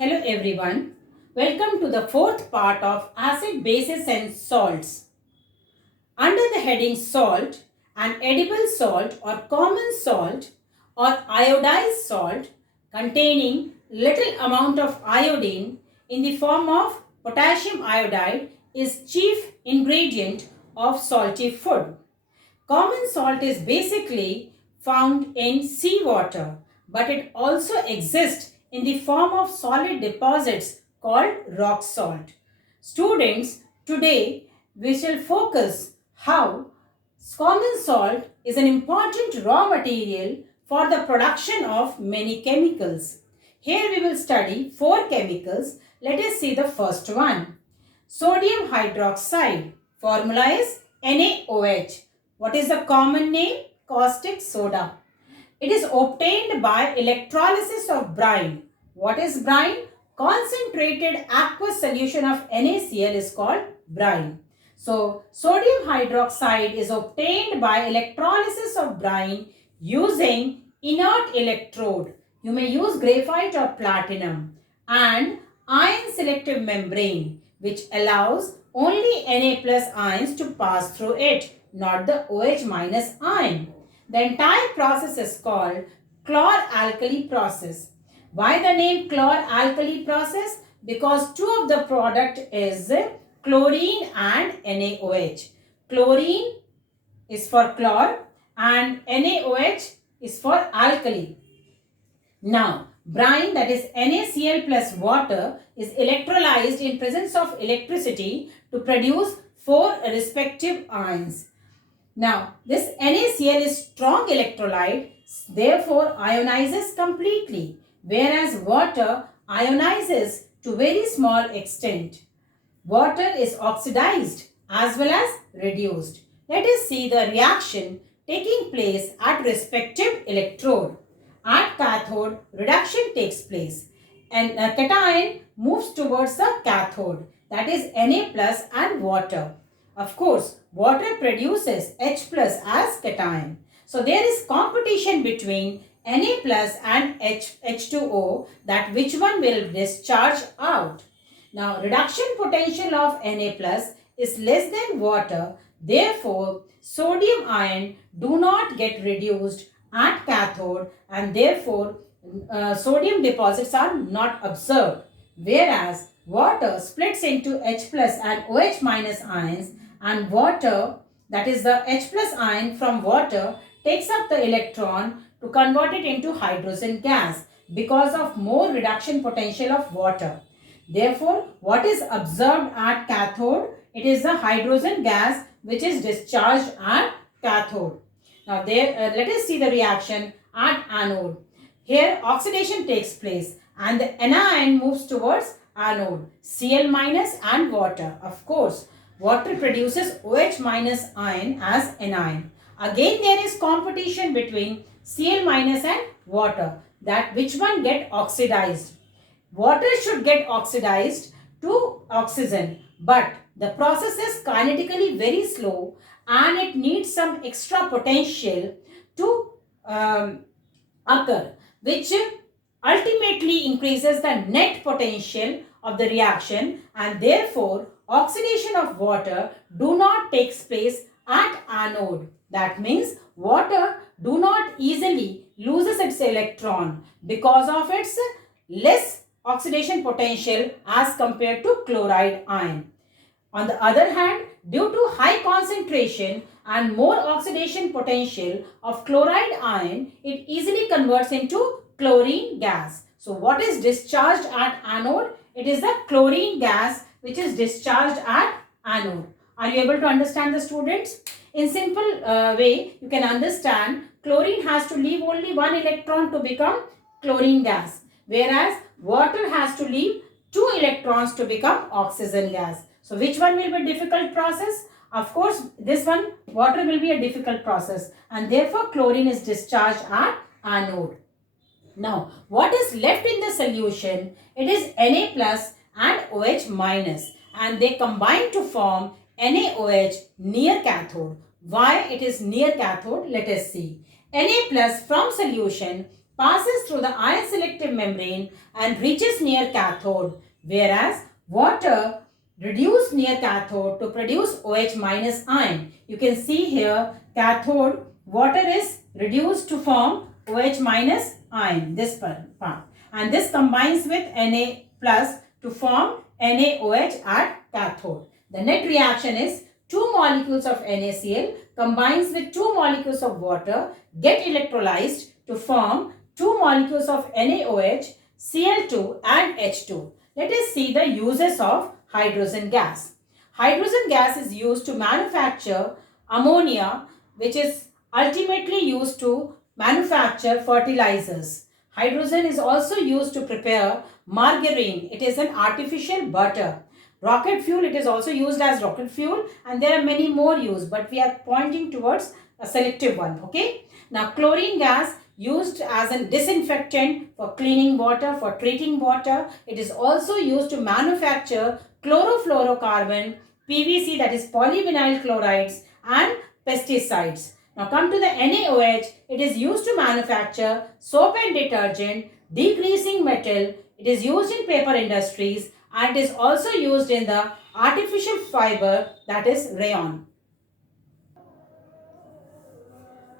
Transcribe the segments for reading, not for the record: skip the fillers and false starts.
Hello everyone. Welcome to the fourth part of acid, bases and salts. Under the heading salt, an edible salt or common salt or iodized salt containing little amount of iodine in the form of potassium iodide is chief ingredient of salty food. Common salt is basically found in seawater, but it also exists in the form of solid deposits called rock salt. Students, today we shall focus how common salt is an important raw material for the production of many chemicals. Here we will study four chemicals. Let us see the first one. Sodium hydroxide. Formula is NaOH. What is the common name? Caustic soda. It is obtained by electrolysis of brine. What is brine? Concentrated aqueous solution of NaCl is called brine. So, sodium hydroxide is obtained by electrolysis of brine using inert electrode. You may use graphite or platinum and ion selective membrane, which allows only Na plus ions to pass through it, not the OH minus ion. The entire process is called chlor-alkali process. Why the name chlor-alkali process? Because two of the product is chlorine and NaOH. Chlorine is for chlor and NaOH is for alkali. Now, brine, that is NaCl plus water, is electrolyzed in presence of electricity to produce four respective ions. Now, this NaCl is strong electrolyte, therefore ionizes completely, whereas water ionizes to very small extent. Water is oxidized as well as reduced. Let us see the reaction taking place at respective electrode. At cathode, reduction takes place and a cation moves towards the cathode, that is Na plus and water. Of course, water produces H plus as cation. So, there is competition between Na plus and H2O, that which one will discharge out. Now, reduction potential of Na plus is less than water. Therefore, sodium ion do not get reduced at cathode and therefore sodium deposits are not observed. Whereas, water splits into H plus and OH minus ions, and water, that is the H plus ion from water, takes up the electron to convert it into hydrogen gas because of more reduction potential of water. Therefore, what is observed at cathode? It is the hydrogen gas which is discharged at cathode. Now, let us see the reaction at anode. Here, oxidation takes place and the anion moves towards anode, Cl minus and water. Of course, water produces OH minus ion as anion. Again, there is competition between Cl minus and water, that which one get oxidized. Water should get oxidized to oxygen, but the process is kinetically very slow and it needs some extra potential to occur, which ultimately increases the net potential of the reaction, and therefore oxidation of water do not takes place at anode. That means water do not easily loses its electron because of its less oxidation potential as compared to chloride ion. On the other hand, due to high concentration and more oxidation potential of chloride ion, it easily converts into chlorine gas. So, what is discharged at anode? It is the chlorine gas which is discharged at anode. Are you able to understand the students? In simple way, you can understand chlorine has to leave only one electron to become chlorine gas, whereas water has to leave two electrons to become oxygen gas. So, which one will be a difficult process? Of course, this one, water will be a difficult process, and therefore chlorine is discharged at anode. Now, what is left in the solution? It is Na plus and OH minus, and they combine to form NaOH near cathode. Why it is near cathode? Let us see. Na plus from solution passes through the ion selective membrane and reaches near cathode, whereas water reduced near cathode to produce OH minus ion. You can see here cathode water is reduced to form OH minus ion, this part, and this combines with Na plus to form NaOH at cathode. The net reaction is 2 molecules of NaCl combines with 2 molecules of water get electrolyzed to form 2 molecules of NaOH, Cl2 and H2. Let us see the uses of hydrogen gas. Hydrogen gas is used to manufacture ammonia, which is ultimately used to manufacture fertilizers. Hydrogen is also used to prepare margarine. It is an artificial butter. Rocket fuel, it is also used as rocket fuel, and there are many more uses, but we are pointing towards a selective one. Okay. Now, chlorine gas used as a disinfectant for cleaning water, for treating water. It is also used to manufacture chlorofluorocarbon, PVC, that is polyvinyl chlorides, and pesticides. Now come to the NaOH. It is used to manufacture soap and detergent, degreasing metal. It is used in paper industries and it is also used in the artificial fiber, that is rayon.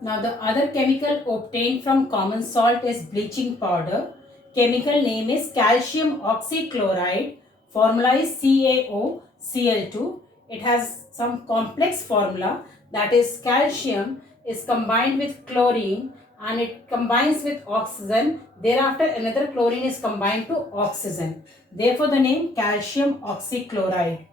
Now the other chemical obtained from common salt is bleaching powder. Chemical name is calcium oxychloride. Formula is CaOCl2. It has some complex formula, that is calcium is combined with chlorine and it combines with oxygen. Thereafter another chlorine is combined to oxygen. Therefore the name calcium oxychloride.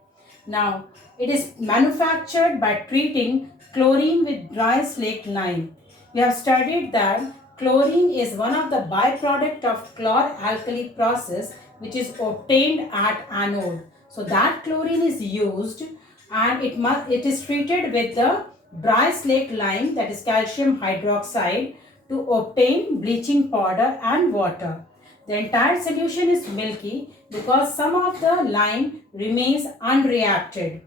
Now it is manufactured by treating chlorine with dry slaked lime. We have studied that chlorine is one of the byproduct of chlor-alkali process which is obtained at anode. So that chlorine is used and it is treated with the dry slaked lime, that is calcium hydroxide, to obtain bleaching powder and water. The entire solution is milky because some of the lime remains unreacted.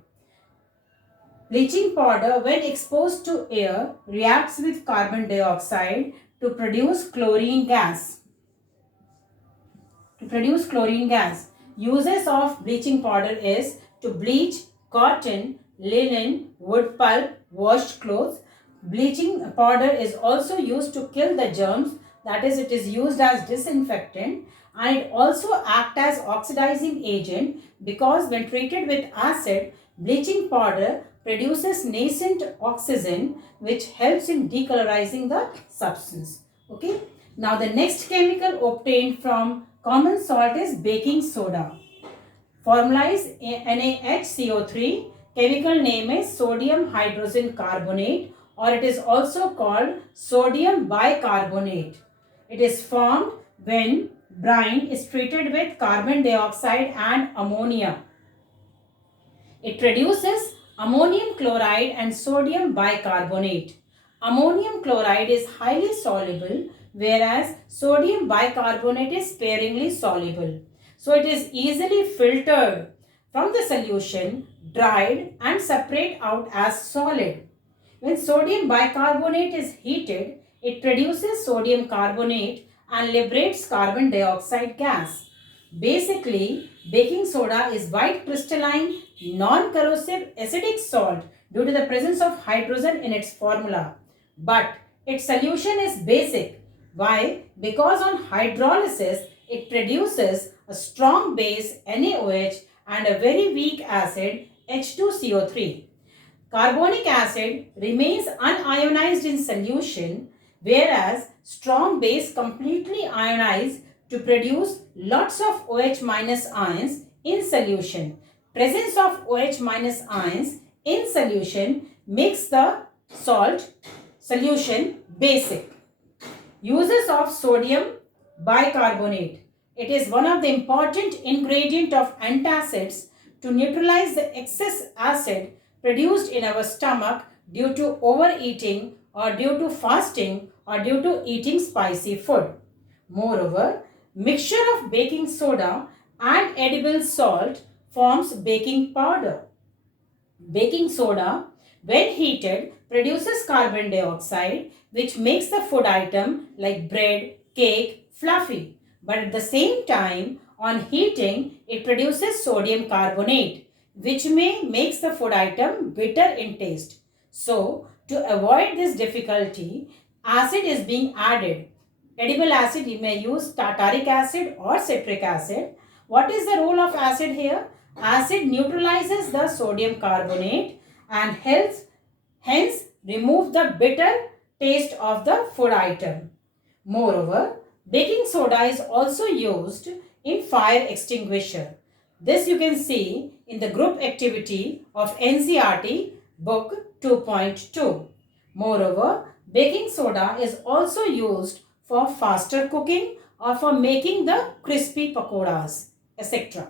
Bleaching powder, when exposed to air, reacts with carbon dioxide to produce chlorine gas. Uses of bleaching powder is to bleach cotton, linen, wood pulp, washed clothes. Bleaching powder is also used to kill the germs, that is, it is used as disinfectant, and it also acts as oxidizing agent because when treated with acid, bleaching powder produces nascent oxygen which helps in decolorizing the substance. Okay. Now the next chemical obtained from common salt is baking soda. Formula is NaHCO3. Chemical name is sodium hydrogen carbonate, or it is also called sodium bicarbonate. It is formed when brine is treated with carbon dioxide and ammonia. It produces ammonium chloride and sodium bicarbonate. Ammonium chloride is highly soluble, whereas sodium bicarbonate is sparingly soluble. So it is easily filtered from the solution, dried and separate out as solid. When sodium bicarbonate is heated, it produces sodium carbonate and liberates carbon dioxide gas. Basically, baking soda is white crystalline, non-corrosive acidic salt due to the presence of hydrogen in its formula. But its solution is basic. Why? Because on hydrolysis, it produces a strong base NaOH and a very weak acid H2CO3. Carbonic acid remains unionized in solution, whereas strong base completely ionized to produce lots of OH minus ions in solution. Presence of OH minus ions in solution makes the salt solution basic. Uses of sodium bicarbonate. It is one of the important ingredient of antacids to neutralize the excess acid produced in our stomach due to overeating or due to fasting or due to eating spicy food. Moreover, mixture of baking soda and edible salt forms baking powder. Baking soda, when heated, produces carbon dioxide which makes the food item like bread, cake fluffy. But at the same time, on heating, it produces sodium carbonate, which makes the food item bitter in taste. So, to avoid this difficulty, acid is being added. Edible acid, you may use tartaric acid or citric acid. What is the role of acid here? Acid neutralizes the sodium carbonate and hence remove the bitter taste of the food item. Moreover, baking soda is also used in fire extinguisher. This you can see in the group activity of NCERT book 2.2. Moreover, baking soda is also used for faster cooking or for making the crispy pakoras, etc.